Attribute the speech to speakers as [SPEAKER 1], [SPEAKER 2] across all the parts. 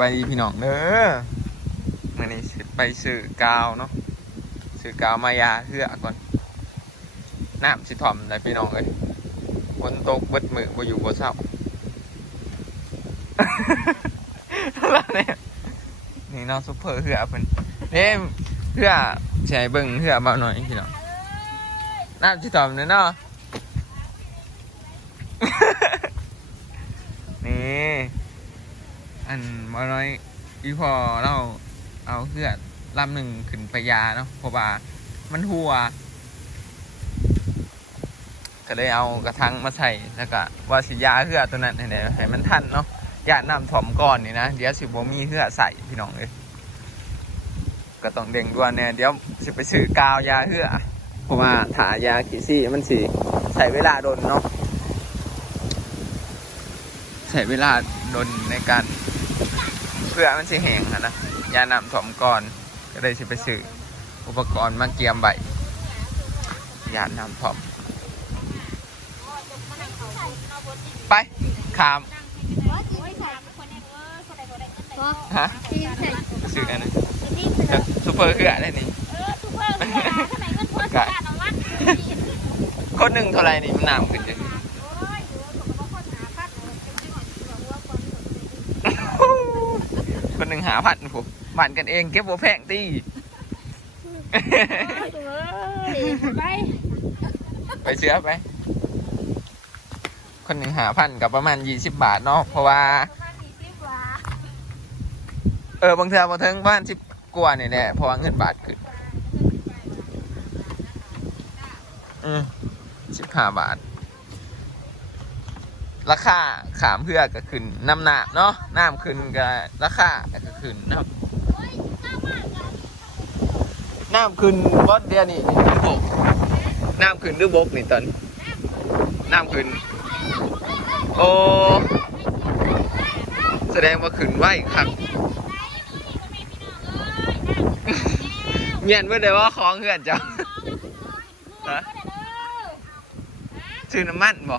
[SPEAKER 1] บายดีพี่น้องเด้อมื่อนี้สิไปซื้อกาวเนาะซื้อกาวมายาเพื่อก่อนน้ำสิถ่อมเลยพี่น้องเลยฝนตกเบิดมือบ่อยู่บ่เศร้าแล้วเนี่ยนี่น้องซุปเปอร์เหือเพิ่นเด้เพื่อใช้เบิ่งเพื่อเบาหน่อยพี่น้องน้ำสิถ่อมเด้อเนาะนี่ อันมาน้อยอีพอเราเอาเพื่อลำหนึ่งขึ้นไปยาเนาะเพราะว่ามันหัว ก็เลยเอากระทังมาใส่แล้วก็ว่าสิยาเพื่อตัวนั้นให้ให้มันทันเนาะยาน้ำถมก่อนนี่นะเดี๋ยวสิบ่มีเพื่อใส่พี่น้องเลยก็ต้องเด้งด่วนเนี่ยเดี๋ยวสิไปซื้อกาวยาเพื่อเพราะว่าถายาขี้ซี่มันสิใช้เวลาโดนเนาะใช้เวลาดนในการ เพื่อมันสิแห้งอะนะยานำถมก่อนก็เลยสิไปซื้ออุปกรณ์มาเกียมใบยานำถมไปขามฮะซื้ออันนั้นซูเปอร์คืออะไรนี่คนหนึ่งเท่าไหรนี่มันน้ำขึ้นจังคนหนึ่งหา พันผมบ้านกันเองเก็บบัวแพงตี
[SPEAKER 2] ไป
[SPEAKER 1] ไปเชื้อไป คนหนึ่งหาพันกับประมาณยี่สิบบาทเนาะเพราะว่า เออบางเทอบางเทิงบ้านสิบกว่าเนี่ยแหละเพราะว่าเงินบาทขึ้นอืมสิบห้าบาท ราคาขามเพื่อก็ขึ้นน้ำหนาเนาะน้ำขึ้นก็ราคาก็ขึ้นนะครับน้ำขึ้นบอสเดียนี่หรือบกน้ำขึ้นหรือบกนี่ตอนน้ำขึ้น โอ้แสดงว่าขึ้นไหวครับเมียนเมื่อใดว่าของเหือนจ้ะฮะซื้อน้ำมันบ่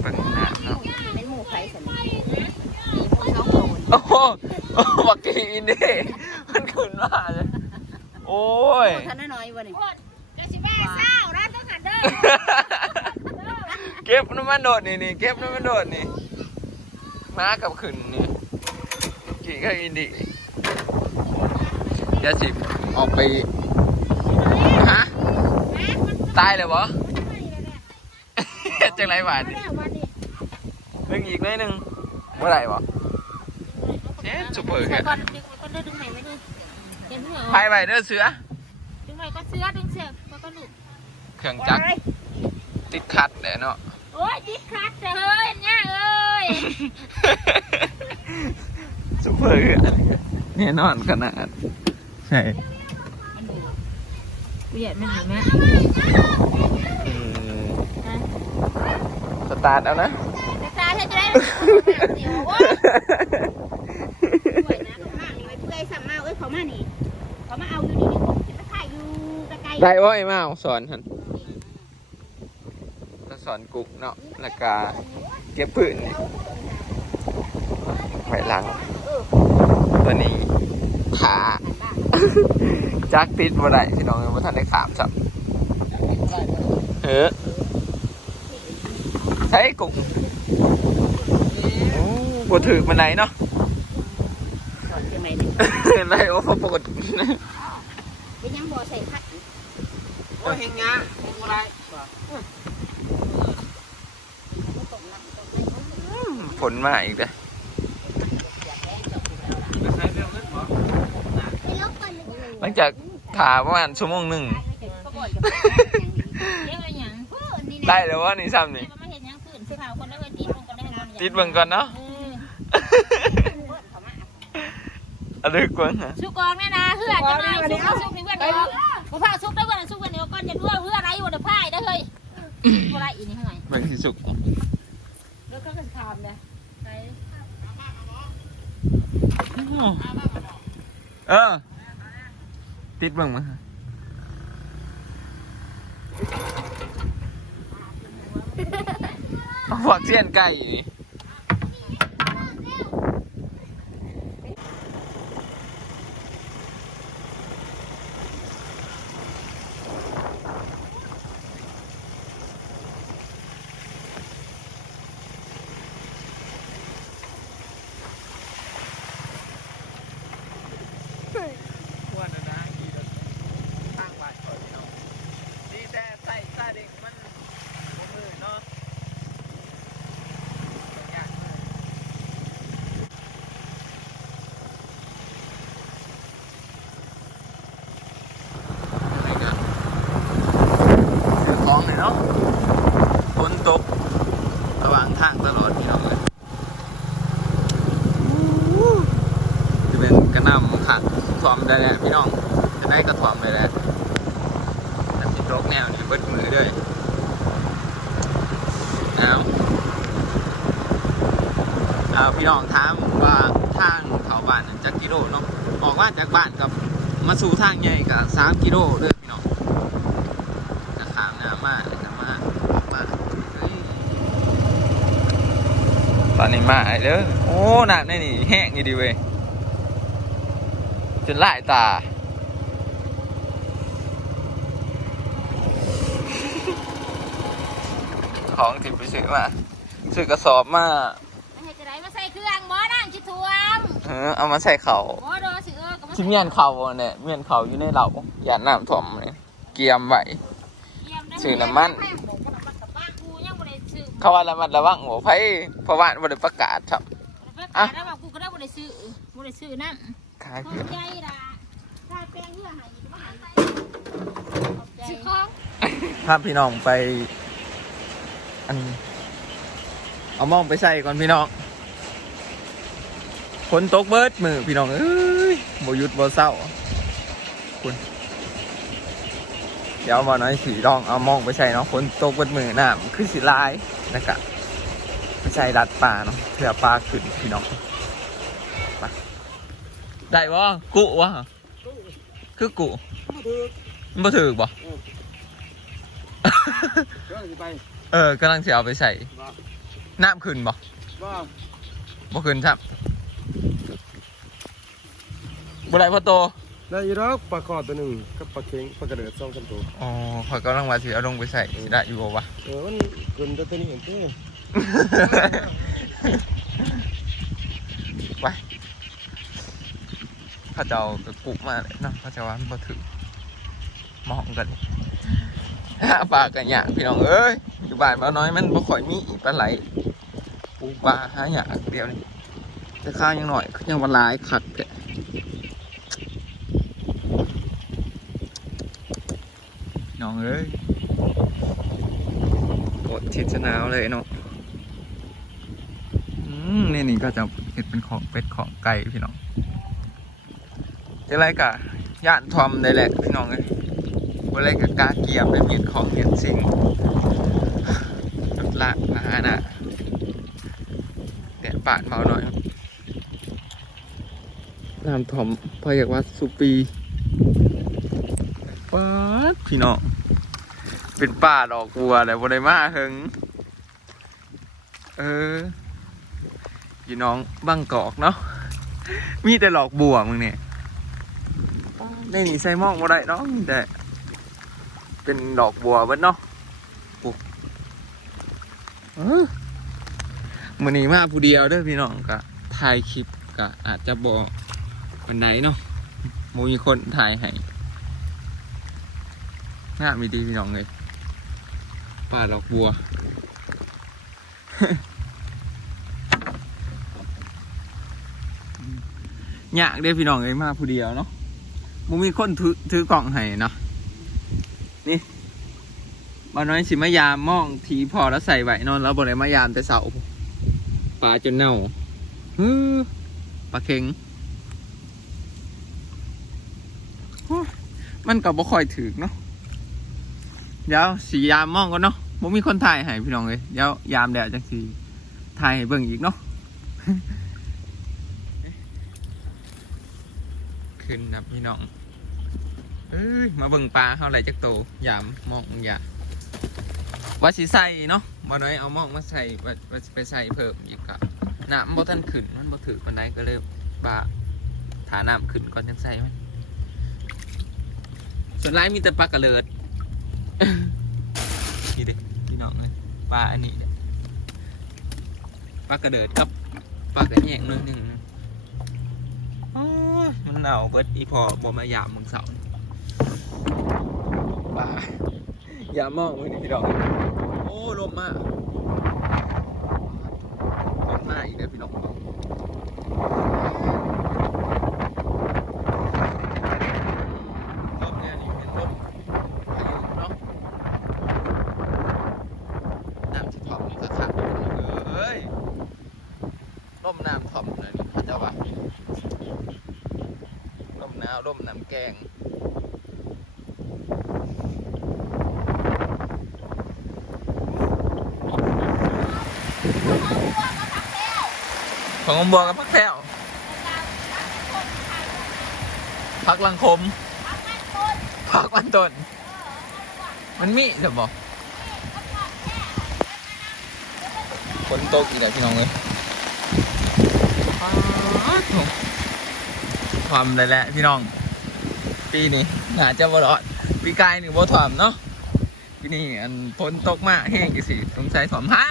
[SPEAKER 1] เบิ่งหน้าเนาะ
[SPEAKER 2] เป็นหมูไข่สันนิษฐานมีหมูสอง โตน
[SPEAKER 1] โอ้โหโอ้โหบักกี้อินดี้มันขึ้นมาเลยโอ้ย
[SPEAKER 2] ท่านน้อยๆวะนี่
[SPEAKER 3] จะสิบ้าเศร้าร้านต้องหันเด้อ
[SPEAKER 1] เก็บน้ำมันโดดนี่นี่เก็บน้ำมันโดดนี่มากับขึ้นนี่กี่ก็อินดี้เดี๋ยวสิออกไปฮะตายเลยวะจังไรบาทนี่เพิ่งอีกหน้อยหนึงเมื่อไหร่วะเช็ด ซุปเปอร์แค่
[SPEAKER 3] ก่อนดึงก่อนเด้อดึงไหนไว้ดิเห็นเหรอ
[SPEAKER 1] พายไปเด้อเสือ
[SPEAKER 3] ดึงไหนก็เสื้อดึงเสื้อแล้วก็ลูก
[SPEAKER 1] เครื่องจักรติดขัดแหละเนาะ
[SPEAKER 3] โอ้ยดิคัดเฮ้ยเนี่ยเอ้ย
[SPEAKER 1] ซุปเปอร์แน่นอนขนาด ใช่
[SPEAKER 3] กูอยากมันเห็นไหม
[SPEAKER 1] อืมสตาร์ทเอานะ
[SPEAKER 3] แต่ตาเธอจะได้เดี๋ยวว่า
[SPEAKER 2] สวยนะเขามานี่ไว้เพื่อยซ้ำ มานี่เขามาเอาอยู่นี่นี่จะไปถ่ายอยู่ไกลๆ
[SPEAKER 1] ได้ว่าไอ้มาสอนหันแล้วสอนกุกเนาะแล้วก็เก็บปืนนี่ไว้หลัง ตัวนี้ขาจักติดบ่ได้พี่น้องยังบ่ทันได้ขามจับเออใช้กุกโอ้บ่ถือมันไหนเนาะ
[SPEAKER 2] ไงนี่
[SPEAKER 1] ไรโอ้ปกติ
[SPEAKER 2] เป็นยังบ่ใส่ผัก
[SPEAKER 4] โอ้เฮงงาเฮงอะไร
[SPEAKER 1] ฝนมาอีกเด้อ
[SPEAKER 4] ใช้เรื่องนั้นหรอ
[SPEAKER 1] หลังจากถาประมาณชั่วโมงหนึ่ง
[SPEAKER 3] ได้
[SPEAKER 1] แล้วว่านี่ซ้ำนี่
[SPEAKER 3] ได้เลยตีลงกันได้คน
[SPEAKER 1] ติดเบิ่งก่อนเนาะ
[SPEAKER 3] เออ
[SPEAKER 1] เอะไรกวนฮะ
[SPEAKER 3] สุกองเนี่ยนะเพื่อนจะมาสุกสุกนี่เพื่อนเดียวกูพาสุกได้เพื่อนสุกเพื่อนเดียวก่อนจะด้วยเพื่ออะไรอยู่เดี๋ยวพ่ายได้เฮ้ยอะไรอีนี่เท่าไหร่
[SPEAKER 1] เบิ่งสิสุก
[SPEAKER 3] แล้วก็กระทำเลยไป
[SPEAKER 1] เออ ติดบิ่งมั้งพวกเสี้ยนไก่นี่ว่านะนะดีแล้วตั้งบ้านก่อนพี่น้องดีแต่ใส่ซาเด็กมันบ่มือเนาะ ซื้อของ เลยเนาะฝนตกระหว่างทางตลอดพี่น้องเลยจะเป็นกระหนำขัดถ่วมได้แหละพี่น้อง จะได้กระถ่วมได้แหละแต่สิตกแนวนี่เบิดมือด้วยเอาเอาพี่น้องถามว่าทางเขาบ้านจากกิโลเนาะออกมาจากบ้านกับมาสู่ทางใหญ่กับสามกิโลเด้อพี่น้อง จะขามน้ำมาจะมาออกมาเฮ้ย ตอนนี้มาไอ้เด้อโอ้น้ำในนี่แห้งนี่ดีเว้ยจนลายตาของที่ไปซื้อมาซื้อกระสอบมา
[SPEAKER 3] ไม่ให้จะได้มาใส่เครื่องหมอนั่งชิทวม
[SPEAKER 1] เออเอามาใส่เข่า
[SPEAKER 3] หมอโดนสิเออก็มา
[SPEAKER 1] ที่เมียนเข่าเนี่ยเมียนเข่าอยู่ในเหล่าอย่าน้ำถ่วมเลยเกียมไว้ซื้อน้ำมัน
[SPEAKER 3] กูยังบ่ได้ซื้อ
[SPEAKER 1] เขาว่าระมัดระวังหัวไฟเพราะว่าบริประกาศครับ
[SPEAKER 3] ประกาศแล้วว่ากูก็ได้บ่ได้ซื้อบ่ได้ซื้อน้ำ
[SPEAKER 1] ขาย
[SPEAKER 3] ขอ
[SPEAKER 1] เพื่อบ
[SPEAKER 3] ใจล่ะ
[SPEAKER 2] ถ้าแป้งเพื่อหายก็หาย
[SPEAKER 3] ขอบใจของ
[SPEAKER 1] พาพี่น้องไป อันนี้เอามองไปใส่ก่อนพี่น้องฝนตกเบิดมือพี่น้องเอ้ยบ่หยุดบ่เศร้าคุณเดี๋ยวมาน้อยสีรองเอามองไปใส่เนาะฝนตกเบิดมือน้ำคือสิลาย นะกะไปใส่รัดปลาเนาะเพื่อปลาขึ้นพี่น้องไปได้บ่กุวะคือกุมันบ่ถือบ่
[SPEAKER 4] เรื่องสิไป
[SPEAKER 1] เออกำลังจะเอาไปใส่
[SPEAKER 4] บ่
[SPEAKER 1] น้ำขึ้นบ่
[SPEAKER 4] บ่
[SPEAKER 1] บ่ขึ้นครับบ่ได้พ่อโต
[SPEAKER 4] ได้อีรอกปลาคอตัวหนึ่งกับปลาเค็งปลากระเดิดสองสามตัว
[SPEAKER 1] อ๋อข่อยกำลังว่าสิเอาลงไปใส่สิได้อยู่บ่วะ
[SPEAKER 4] เออมันเกินตัวนี้เองเต้
[SPEAKER 1] ไปเขาจะเอากระปุกมาเลยเนาะเขาจะว่ามันบ่ถือมองกันหาปลากันอย่างพี่น้องเอ้ยอยู่บ้านบ่าวน้อยมันบ่ค่อยมีปลาไหลปูปลาหาอย่างเดียวนี่แต่ข้าวยังหน่อยยังวันลายคักแกน้อง เอ้ยกดชิดชะนาวเลยเนาะอืมนี่นี่ก็จะเห็ดเป็นของเป็ดของไก่พี่น้องจะไรกะย่านทอมได้แหละพี่น้องเอ้ยว่าไรกะกาเกียมเป็นเห็ดของเห็ดสิ่งจุดละอาหารน่ะแดดปาดเมาหน่อยครับน้ำทอมพออยากว่าสุปีป๊าดพี่น้อง เป็นป่าดอกบัวแต่บนไดมาเฮงเออพี่น้องบังกอกเนาะมีแต่ดอกบัวมึงเนี่ยในนี่ใส่หมองบ่ได้เนาะแต่เป็นดอกบัวเบิดเนาะปุ๊บเออมื้อนี้มาผู้เดียวเด้อพี่น้องก็ถ่ายคลิปก็อาจจะบ่วันไหนเนาะบ่มีคนถ่ายให้งามมีดีพี่น้องเลย ป่าดอกบัว ยากเด้พี่น้องเอ้ยมาผู้เดียวเนาะมึงมีคนถือถือกล่องให้เนาะนี่บาน้อยสิมายามมองทีพอแล้วใส่ไว้นอนแล้วบ่ได้มายามแต่เสาปลาจนเน่าฮือปลาเค็งมันก็บ่ค่อยถือเนาะ เดี๋ยวสียามมองก่อนเนาะบ่มีคนถ่ายให้พี่น้องเลยเดี๋ยวยามแดดจังสีถ่ายให้เบิ่งอีกเนาะขึ้นนะพี่น้องเอ้ยมาเบิ่งปลาเท่าไรจักโตยามมองอย่าว่าสิใส่เนาะบ่น้อยเอามองมาใส่ว่าไปใส่เพิ่มอีกครับน้ำบ่ทันขึ้นมันบ่ถือปานใดก็เลยบ่าถาน้ำขึ้นก่อนจังใส่มันส่วนหลายมีแต่ปลากระเลิด นี่เด้พี่น้องเลยปลาอันนี้เด้ปลากระเดิดกับปลากระแยงหนิดนึงอ๋อมันเอาเบิดอีพอบ่มายามมึงเสาปลาอย่ามองไว้นี่พี่น้องโอ้ลมมากลมมากอีกแล้วพี่น้องลมเนี่ยนี่เป็นลมพายุเนาะน้ำที่ถ่อมนี่ก็ขังเอ้ยล มน้ำถ่อมนะนี่เขาจะว่าลมหนาวลมน้ำแกงของบัวกับพักแถวพักลังคมพักวันต้น มันมีเดี๋ยวบอกฝนตกอีกแล้วพี่น้องเลย ความเลยแหละพี่น้อง ปีนี้อาจะบ่รอดปีกายหนึ่งบ่ถอมเนาะปีนี้อันฝนตกมากแห้งกี่สิสงสัยถอมฮะ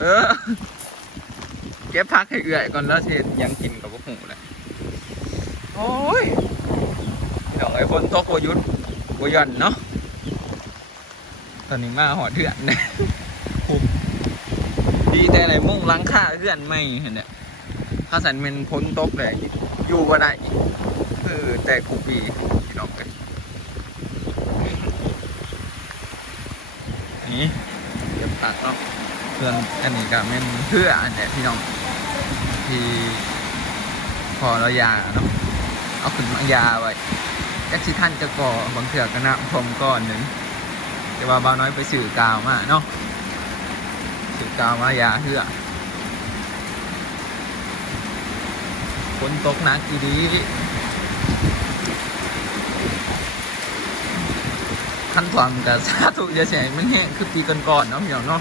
[SPEAKER 1] เออเก็บพักให้เอื่อยก่อนแล้วเชยังกินกับพวกหูแหละโอ้ยพี่น้องไอ้ฝนตกโบยุดโบย่อนเนาะตอนนี้มาหอดเถื่อนนะ ดีแต่อะไรมุ่งล้างค่าเถื่อนไม่เห็นเนี่ยข้าสันเป็นพ้นตกเลยอยู่ก็ได้คือแต่คูปีพี่น้องเลยนี่เก็บผักเนาะเพื่อนอันนี้ก็เป็นเพื่ออันเนี้ยพี่น้องที่พอเรายาเนาะเอาขึ้นมายาไว้จักสิท่านจะก่อบางเถื่อก็นะพรมก้อนหนึ่งแต่ว่าบาน้อยไปสื่อกาวมาเนาะ สื่อกาวมายาเพื่อฝนตกหนักอีดีขั้นความกับสาธุจะแสงมันแห้งคือปีก่อนๆเนาะพี่น้องเนาะ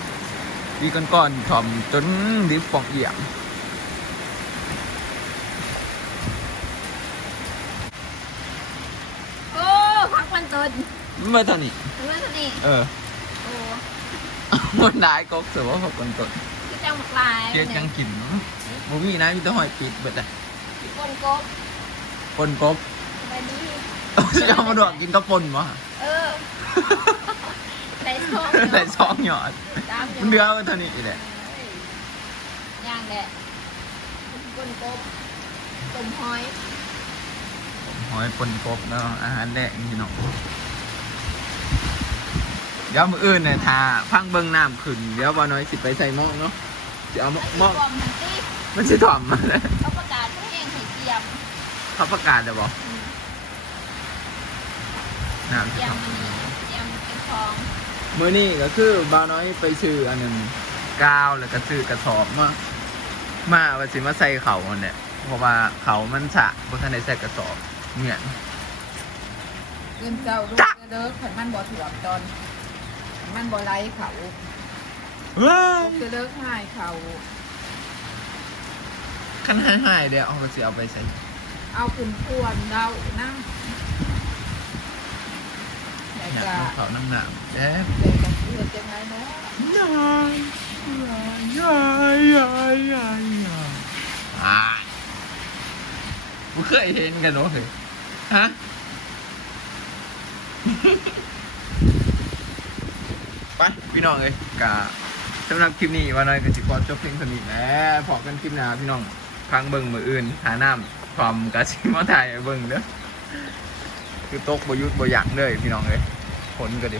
[SPEAKER 1] ปีก่อนๆถ่อมจนดิบปอกเอี่ยม
[SPEAKER 3] โอ้พักวันต้น
[SPEAKER 1] เมื่อเท่านี้
[SPEAKER 3] เมื่อเท่านี้
[SPEAKER 1] เออ
[SPEAKER 3] โอ้
[SPEAKER 1] มันได้ก็เสือว่าหกคนต้น
[SPEAKER 3] ที่จังหวัดลาย
[SPEAKER 1] เกียกยังกินเนาะบูมี่นะมีแตัวหอยปิดเบิดเลย
[SPEAKER 3] คนกบ
[SPEAKER 1] ปนกบ
[SPEAKER 3] ไปนี้
[SPEAKER 1] จะเอามาดอกกินกระปนวะ
[SPEAKER 3] เออใส่ช่อง
[SPEAKER 1] แต่ซองหยอด
[SPEAKER 3] ตาม
[SPEAKER 1] มันเดือดเท่านี้แหละ
[SPEAKER 3] ย่างแหละคนกบต้มหอย
[SPEAKER 1] หอยปนกบเนาะอาหารแดกนี่เนาะเดี๋ยวมืออื่นเนี่ยทาพังเบิ้งน้ำขึ้น เดี๋ยวว่าน้อยสิไปใส่หม้อเนาะจะเอาหม้อหม้อ
[SPEAKER 3] รวมทั้งที่
[SPEAKER 1] มันจะถ่อมมาเลย
[SPEAKER 3] เขาประกาศให้เองให้เตรียม
[SPEAKER 1] เขาประกาศจะบอกน้ำ
[SPEAKER 3] เต
[SPEAKER 1] จะ
[SPEAKER 3] รียม
[SPEAKER 1] ถ่อม
[SPEAKER 3] มันนี้เตรียมเป็นของ
[SPEAKER 1] มื่อนี้ก็คือบ่าวน้อยไปซื้ออันหนึงกาวแล้วก็ซื้อกระสอบมามาว่าสิมาใส่เขาอันเนี่ยเพราะว่าเขามันสะเพราะท่านได้ใส่กระสอบเหมือน
[SPEAKER 5] เงินเจ้าลูกเด้อขันมันบ่ถ่วงตอนขัน มันบ่ไหลเขา
[SPEAKER 1] ว้า
[SPEAKER 5] ลูกเด้อหายเขา
[SPEAKER 1] คันหายหายๆเดี๋ยวเอาก็สิเอาไปใส่
[SPEAKER 5] เอาขึ้นพวนเดานั่งแต่
[SPEAKER 1] อยาก
[SPEAKER 5] ก็
[SPEAKER 1] เอาเขาน้ำหนามเด้อ
[SPEAKER 5] แต่ก็เพื่อจังไงเนาะ
[SPEAKER 1] ยายยายยายยายยายอ่าบ่เคยเห็นกันเนาะเฮ้ยฮะไป พี่น้องเอ้ยกะสำหรับคลิปนี้วันนี้ก็จะขอจบเพียงเท่านี้แหละพอกันคลิปหน้าพี่น้องพังเบิ่งมืออื่นหาน้ำพร้อมกะชิมาถ่ายเบิ่งเด้อคือตกบยุทธบอยั้งเลยพี่น้องเอ้ยผลก็ดิ